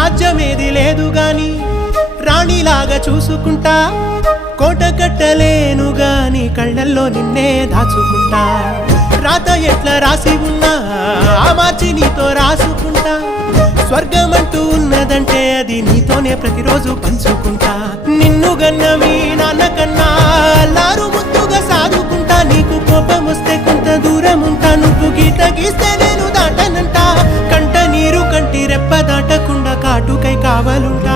రాజ్యమేది లేదు గాని రాణిలాగా చూసుకుంటా కోట కట్టలేను గాని కళ్ళల్లో నిన్నే దాచుకుంటా రాత ఎట్లా రాసి ఉన్నా ఆ మార్చి నీతో రాసుకుంటా స్వర్గమంటూ ఉన్నదంటే అది నీతోనే ప్రతిరోజు పంచుకుంటా నిన్ను గన్న మీ నాన్న కన్నా లారు ముద్దుగా సాదుకుంటా నీకు కోపం వస్తే కొంత దూరం ఉంటా నువ్వు గీత గీస్తే నేను దాటనంటా కంట నీరు కంటి రెప్ప దాటకుండా కాటుకై కావాలుంటా